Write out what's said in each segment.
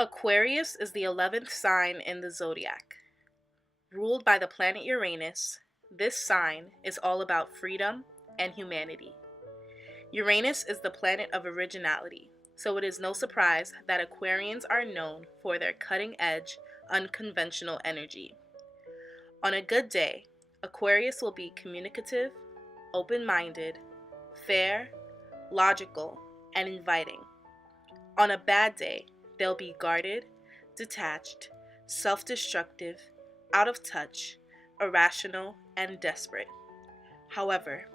Aquarius is the 11th sign in the Zodiac. Ruled by the planet Uranus, this sign is all about freedom and humanity. Uranus is the planet of originality, so it is no surprise that Aquarians are known for their cutting-edge, unconventional energy. On a good day, Aquarius will be communicative, open-minded, fair, logical, and inviting. On a bad day, they'll be guarded, detached, self-destructive, out of touch, irrational, and desperate. However,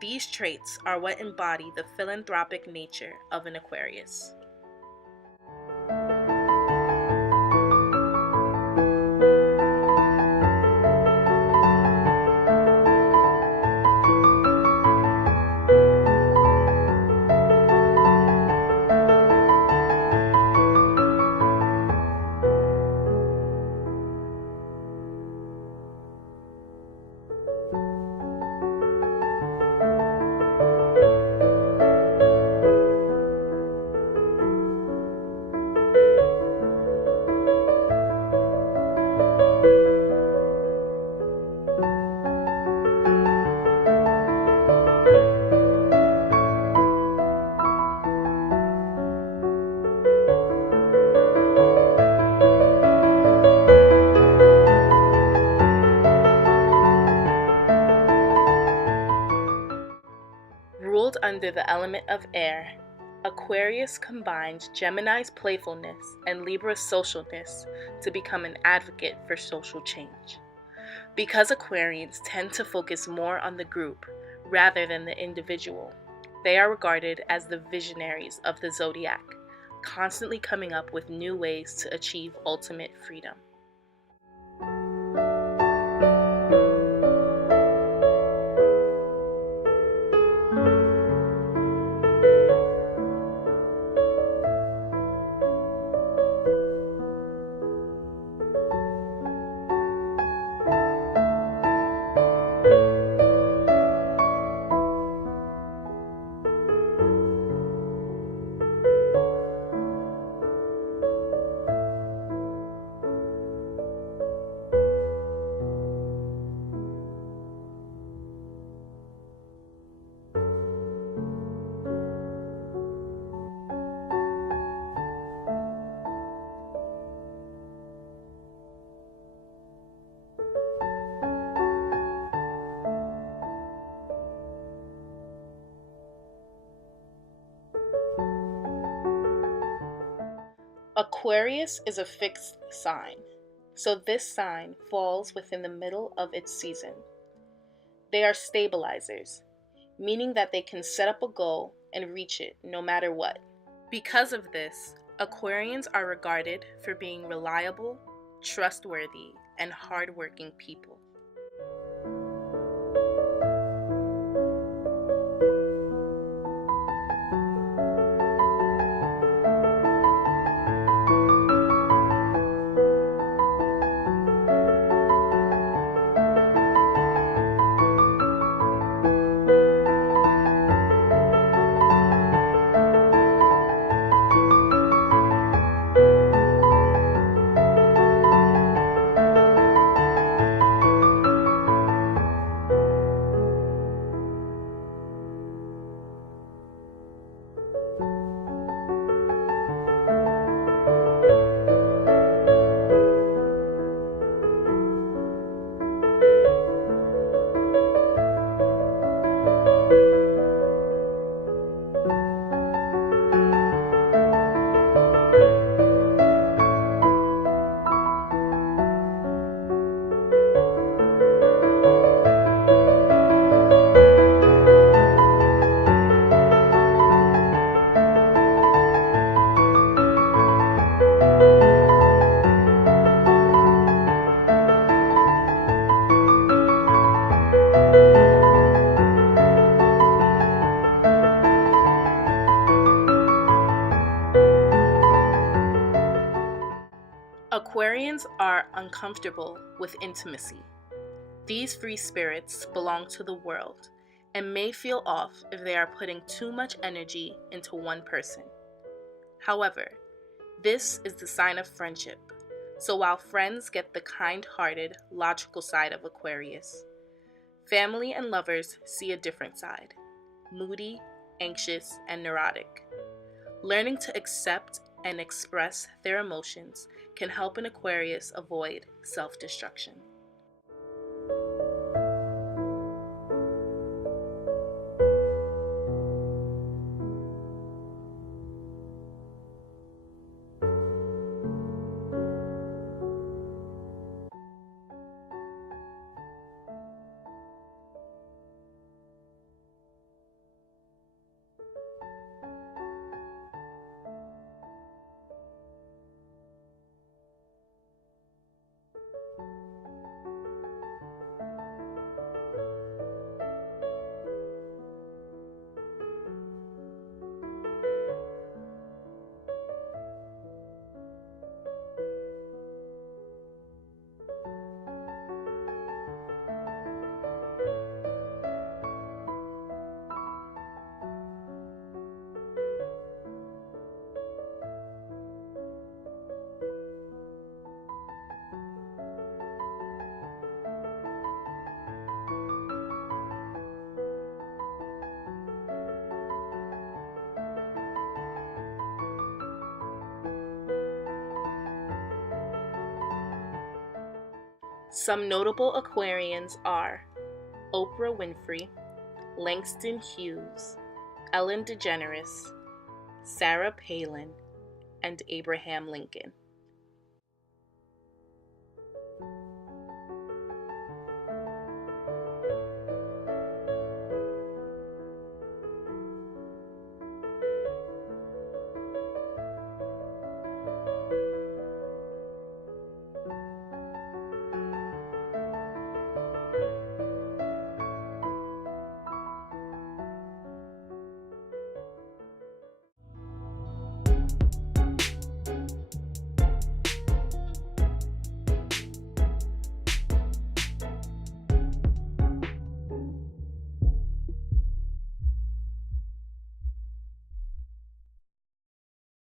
these traits are what embody the philanthropic nature of an Aquarius. Ruled under the element of air, Aquarius combines Gemini's playfulness and Libra's socialness to become an advocate for social change. Because Aquarians tend to focus more on the group rather than the individual, they are regarded as the visionaries of the Zodiac, constantly coming up with new ways to achieve ultimate freedom. Aquarius is a fixed sign, so this sign falls within the middle of its season. They are stabilizers, meaning that they can set up a goal and reach it no matter what. Because of this, Aquarians are regarded for being reliable, trustworthy, and hardworking people. Aquarians are uncomfortable with intimacy. These free spirits belong to the world and may feel off if they are putting too much energy into one person. However, This is the sign of friendship. So while friends get the kind-hearted, logical side of Aquarius, family and lovers see a different side, moody, anxious, and neurotic. Learning to accept and express their emotions can help an Aquarius avoid self-destruction. Some notable Aquarians are Oprah Winfrey, Langston Hughes, Ellen DeGeneres, Sarah Palin, and Abraham Lincoln.